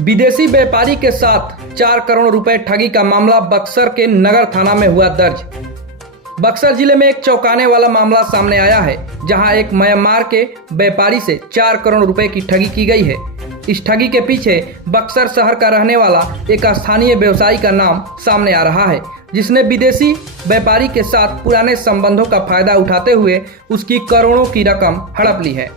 विदेशी व्यापारी के साथ 4 करोड़ रुपए ठगी का मामला बक्सर के नगर थाना में हुआ दर्ज। बक्सर जिले में एक चौंकाने वाला मामला सामने आया है, जहां एक म्यांमार के व्यापारी से 4 करोड़ रुपए की ठगी की गई है। इस ठगी के पीछे बक्सर शहर का रहने वाला एक स्थानीय व्यवसायी का नाम सामने आ रहा है, जिसने विदेशी व्यापारी के साथ पुराने संबंधों का फायदा उठाते हुए उसकी करोड़ों की रकम हड़प ली है।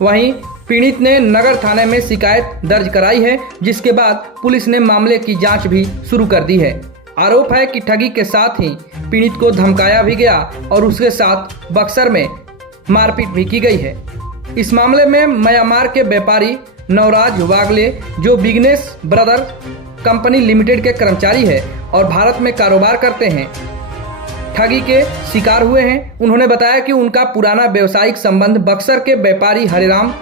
वहीं पीड़ित ने नगर थाने में शिकायत दर्ज कराई है, जिसके बाद पुलिस ने मामले की जांच भी शुरू कर दी है। आरोप है कि ठगी के साथ ही पीड़ित को धमकाया भी गया और उसके साथ बक्सर में मारपीट भी की गई है। इस मामले में म्यांमार के व्यापारी नवराज वागले, जो बिजनेस ब्रदर कंपनी लिमिटेड के कर्मचारी है और भारत में कारोबार करते हैं, ठगी के शिकार हुए हैं। उन्होंने बताया कि उनका पुराना व्यवसायिक संबंध बक्सर के व्यापारी हरिराम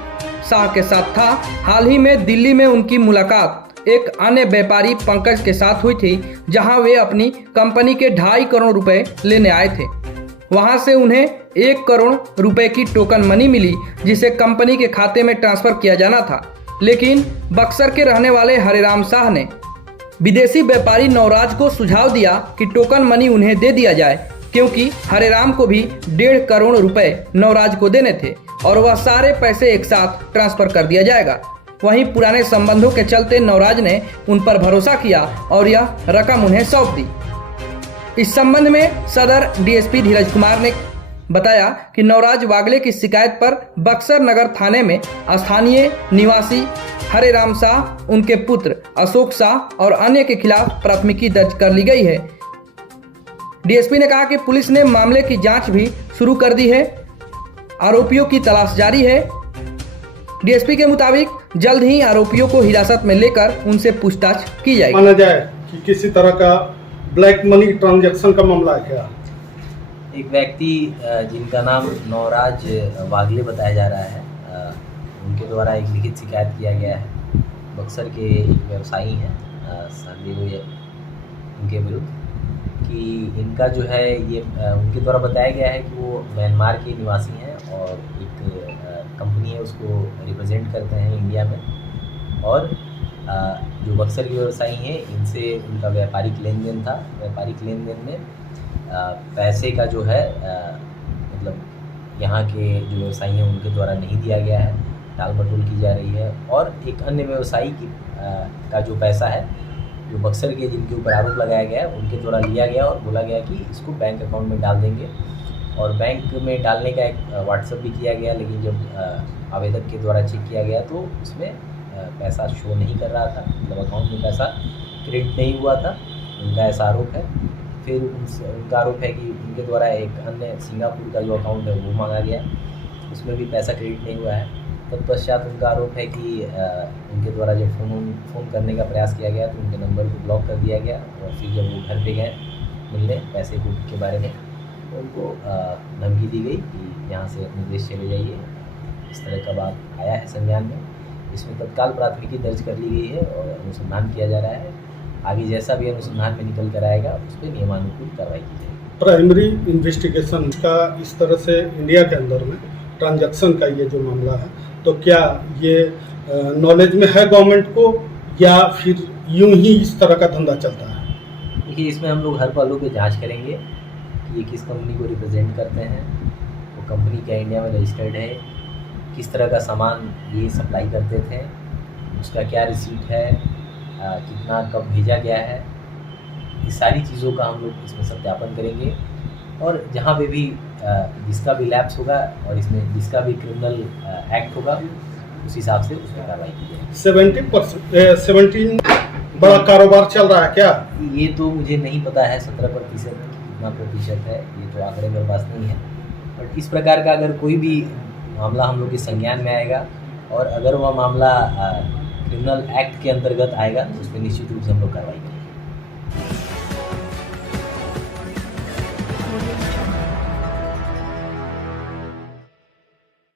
शाह के साथ था। हाल ही में दिल्ली में उनकी मुलाकात एक अन्य व्यापारी पंकज के साथ हुई थी, जहां वे अपनी कंपनी के 2.5 करोड़ रुपए लेने आए थे। वहां से उन्हें 1 करोड़ रुपए की टोकन मनी मिली, जिसे कंपनी के खाते में ट्रांसफर किया जाना था। लेकिन बक्सर के रहने वाले हरिराम शाह ने विदेशी व्यापारी नवराज को सुझाव दिया कि टोकन मनी उन्हें दे दिया जाए, क्योंकि हरिराम को भी 1.5 करोड़ रुपए नवराज को देने थे और वह सारे पैसे एक साथ ट्रांसफर कर दिया जाएगा। वहीं पुराने संबंधों के चलते नवराज ने उन पर भरोसा किया और यह रकम उन्हें सौंप दी। इस संबंध में सदर डीएसपी धीरज कुमार ने बताया कि नवराज वागले की शिकायत पर बक्सर नगर थाने में स्थानीय निवासी हरिराम शाह, उनके पुत्र अशोक शाह और अन्य के खिलाफ प्राथमिकी दर्ज कर ली गई है। डीएसपी ने कहा कि पुलिस ने मामले की जांच भी शुरू कर दी है। आरोपियों की तलाश जारी है। डीएसपी के मुताबिक जल्द ही आरोपियों को हिरासत में लेकर उनसे पूछताछ की जाएगी। माना जाए कि किसी तरह का ब्लैक मनी ट्रांजैक्शन का मामला है क्या? एक व्यक्ति जिनका नाम नवराज वागले बताया जा रहा है, उनके द्वारा एक लिखित शिकायत किया गया है। बक्सर के एक व्यवसायी हैं संदेह उनके विरुद्ध कि इनका जो है ये उनके द्वारा बताया गया है कि वो म्यांमार के निवासी हैं और एक कंपनी है उसको रिप्रेजेंट करते हैं इंडिया में, और जो बक्सर के व्यवसायी हैं इनसे उनका व्यापारिक लेन देन था। व्यापारिक लेन देन में पैसे का जो है मतलब यहाँ के जो व्यवसायी हैं उनके द्वारा नहीं दिया गया है, टाल मटोल की जा रही है। और एक अन्य व्यवसायी का जो पैसा है, जो बक्सर के जिनके ऊपर आरोप लगाया गया है, उनके द्वारा लिया गया और बोला गया कि इसको बैंक अकाउंट में डाल देंगे, और बैंक में डालने का एक व्हाट्सएप भी किया गया। लेकिन जब आवेदक के द्वारा चेक किया गया तो उसमें पैसा शो नहीं कर रहा था, मतलब अकाउंट में पैसा क्रेडिट नहीं हुआ था। उनका ऐसा आरोप है। फिर उनका आरोप है कि उनके द्वारा एक अन्य सिंगापुर का जो अकाउंट है वो मांगा गया, उसमें भी पैसा क्रेडिट नहीं हुआ है। तत्पश्चात उनका आरोप है कि उनके द्वारा जब फ़ोन करने का प्रयास किया गया तो उनके नंबर को ब्लॉक कर दिया गया, और फिर जब वो घर पे गए मिलने पैसे के बारे में तो उनको धमकी दी गई कि यहाँ से अपने देश चले जाइए। इस तरह का बात आया है संज्ञान में। इसमें तत्काल प्राथमिकी दर्ज कर ली गई है और अनुसंधान किया जा रहा है। आगे जैसा भी अनुसंधान में निकल कर आएगा उस पर नियमानुकूल कार्रवाई की जाएगी। प्राइमरी इन्वेस्टिगेशन का इस तरह से इंडिया के अंदर में ट्रांजैक्शन का ये जो मामला है, तो क्या ये नॉलेज में है गवर्नमेंट को, या फिर यूं ही इस तरह का धंधा चलता है? देखिए, इसमें हम लोग हर पहलू पे जांच करेंगे कि ये किस कंपनी को रिप्रेजेंट करते हैं, वो कंपनी क्या इंडिया में रजिस्टर्ड है, किस तरह का सामान ये सप्लाई करते थे, उसका क्या रिसीट है, कितना कब भेजा गया है, ये सारी चीज़ों का हम लोग इसमें सत्यापन करेंगे। और जहाँ पे भी जिसका भी लैप्स होगा और इसमें जिसका भी क्रिमिनल एक्ट होगा उस हिसाब से उसमें कार्रवाई की जाएगी। 17 बड़ा कारोबार चल रहा है क्या? ये तो मुझे नहीं पता है 17% कितना प्रतिशत है, ये तो आंकड़े मेरे पास नहीं है। बट इस प्रकार का अगर कोई भी मामला हम लोग के संज्ञान में आएगा और अगर वह मामला क्रिमिनल एक्ट के अंतर्गत आएगा तो उस पर निश्चित रूप से हम लोग कार्रवाई करेंगे।